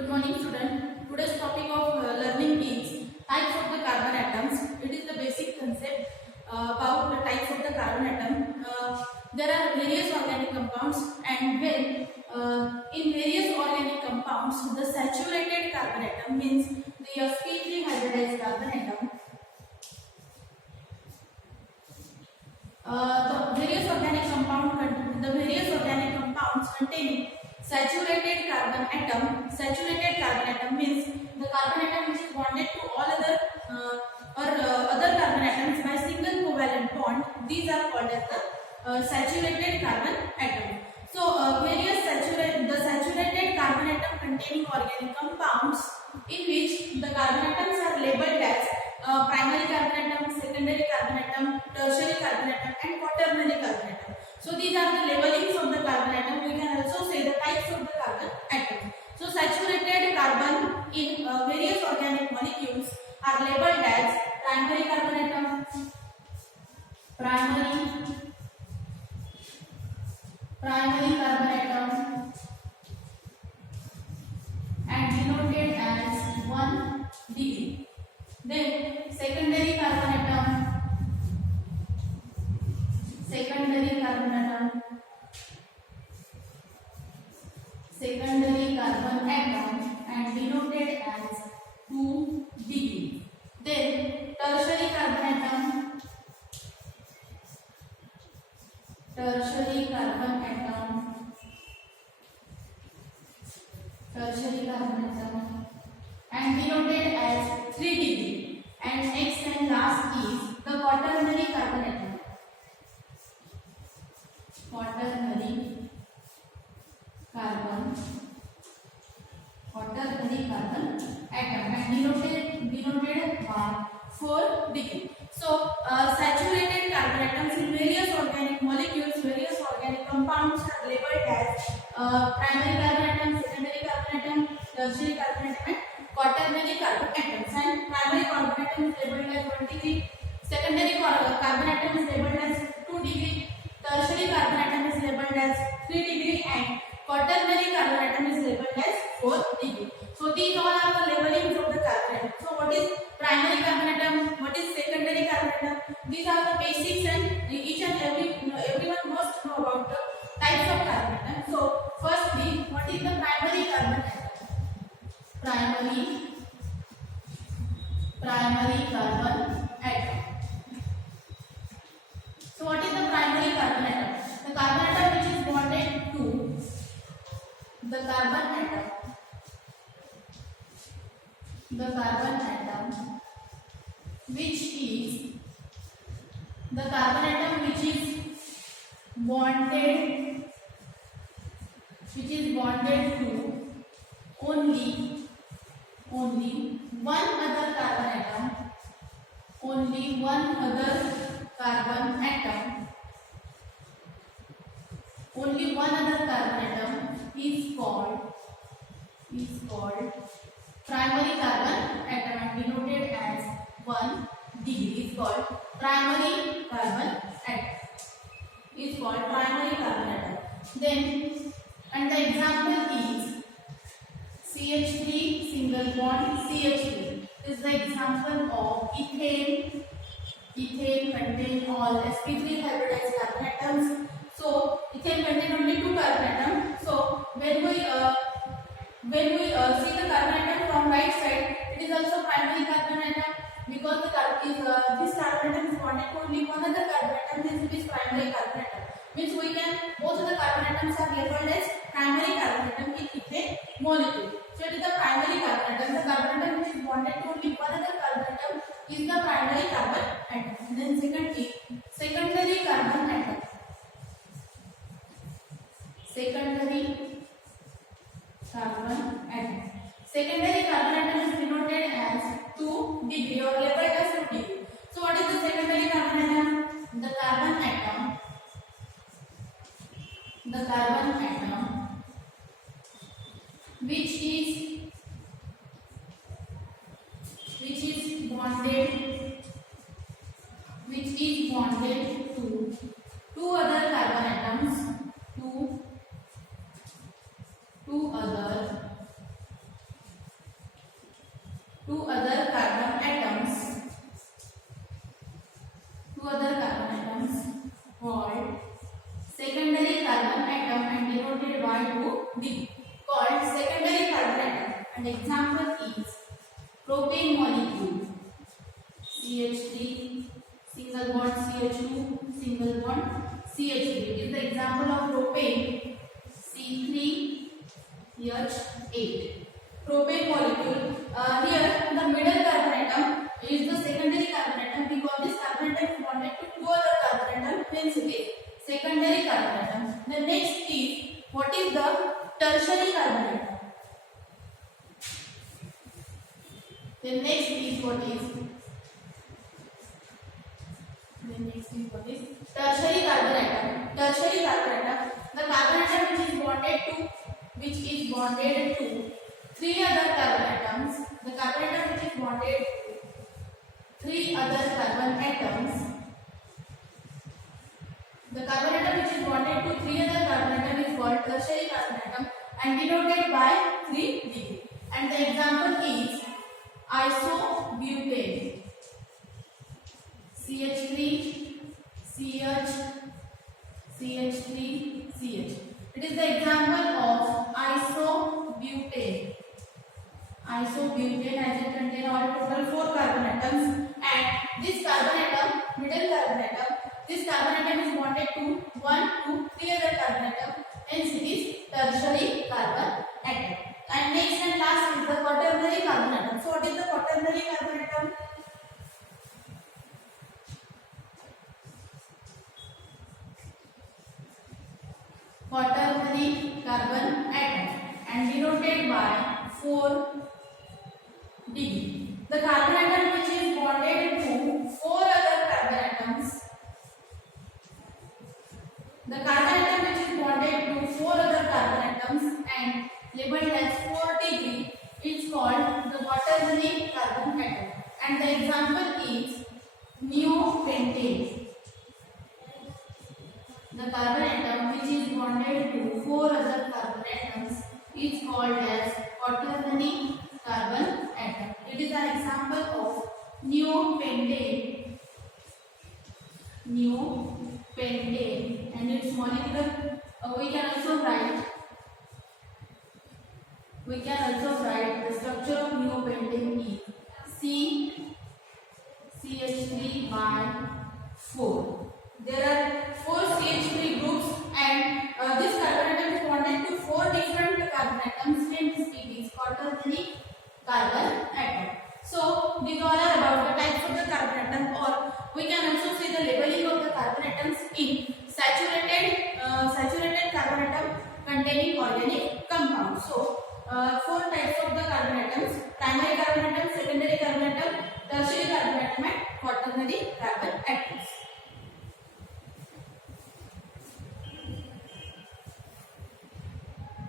Good morning, student. Today's topic of learning is types of the carbon atoms. It is the basic concept about the types of the carbon atom. There are various organic compounds, and when in various organic compounds, the saturated carbon atom means the sp3 hybridized carbon atom. The various organic compounds containing saturated carbon atom means the carbon atom which is bonded to all other other carbon atoms by single covalent bond. These are called as the saturated carbon atom. So the saturated carbon atom containing organic compounds in which the carbon atoms are labeled as primary carbon atom, secondary carbon atom, tertiary carbon atom, and quaternary carbon atom. So these are the labelings of the carbon atom. We can also say the types of the carbon atom. So saturated carbon in various organic molecules are labeled as primary carbon atom, primary carbon atom, and denoted as 1 degree. Then secondary carbon atom, and denoted as 2 degree. Then tertiary carbon atom, and denoted as 3 degree. And next and last is the quaternary carbon atom. And denoted by 4 degree. So saturated carbon atoms in various organic molecules, various organic compounds are labeled as primary carbon atom, secondary carbon atom, tertiary carbon atom, and quaternary carbon atoms. And primary carbon atom is labeled as 1 degree, secondary carbon atom is labeled as 2 degree, tertiary carbon atom is labeled as 3 degree, and quaternary carbon atom is labeled as 4 degree. So these all are the labelings of the carbon atom. So what is primary carbon atom? What is secondary carbon atom? These are the basics, and each and everyone must know about the types of carbon atom. So firstly, what is the primary carbon atom? Primary carbon atom. So what is the primary carbon atom? The carbon atom which is bonded to the carbon atom which is bonded to only one other carbon atom, is called primary carbon atom, and denoted as 1 degree. Is called primary carbon atom. Then, and the example is CH3 single bond CH3 is the example of ethane. Ethane contains all sp3 hybridized carbon atoms. So ethane contains only 2 carbon atoms. So when we see the carbon atom from right side, it is also primary carbon atom, because this carbon atom is bonded to only one other carbon atom. Hence it is primary carbon atom. Means both of the carbon atoms are labeled as primary carbon atom in ethane molecule. So it is the primary carbon atom. The carbon atom which is bonded to only one other carbon atom is the primary carbon atom. Then secondary carbon atom. Secondary carbon atom is denoted as 2 degree or labeled as 2 degree. So what is the secondary carbon atom? The carbon atom which is bonded to 2 other carbon atoms, two other 2 degree, called secondary carbon atom. And example is propane molecule CH3 single bond CH2 single bond CH3. It is the example of propane C3H8. Propane molecule. Here the middle carbon atom is the secondary carbon atom because this carbon atom is bonded to two other carbon atom, hence it is secondary carbon atom. The next is what is the tertiary carbon atom. The next is what is tertiary carbon atom. Tertiary carbon atom, the carbon atom which is bonded to three other carbon atoms. The carbon atom which is bonded to three other carbon atoms. The carbon atom which is bonded to three other carbon atom is called tertiary carbon atom and denoted by 3 degree. And the example is isobutane CH3 CH CH3 CH. It is the example of isobutane. Isobutane as it contains all total 4 carbon atoms, and this carbon atom, middle carbon atom, this carbon atom is bonded to 1, 2, 3 other carbon atom, hence it is tertiary carbon atom. And next and last is the quaternary carbon atom. So what is the quaternary carbon atom? Quaternary carbon atom and denoted by 4 degree. The carbon atom which is bonded to 4 other carbon atoms. The carbon atom which is bonded to 4 other carbon atoms and labeled as 4 degree is called the quaternary carbon atom. And the example is neopentane. The carbon atom which is bonded to 4 other carbon atoms is called as quaternary carbon atom. It is an example of neopentane. Neopentane, and its molecular we can also write the structure of neopentane is CH3 by 4. There are 4 CH3 groups and this carbon atom is bonded to 4 different carbon atoms, hence it is quaternary carbon atom. So these all are about the types of the carbon atom, or we can also see the labeling of the carbon atoms in saturated carbon atom containing organic compounds. So 4 types of the carbon atoms: primary carbon atom, secondary carbon atom, tertiary carbon atom and quaternary carbon atom.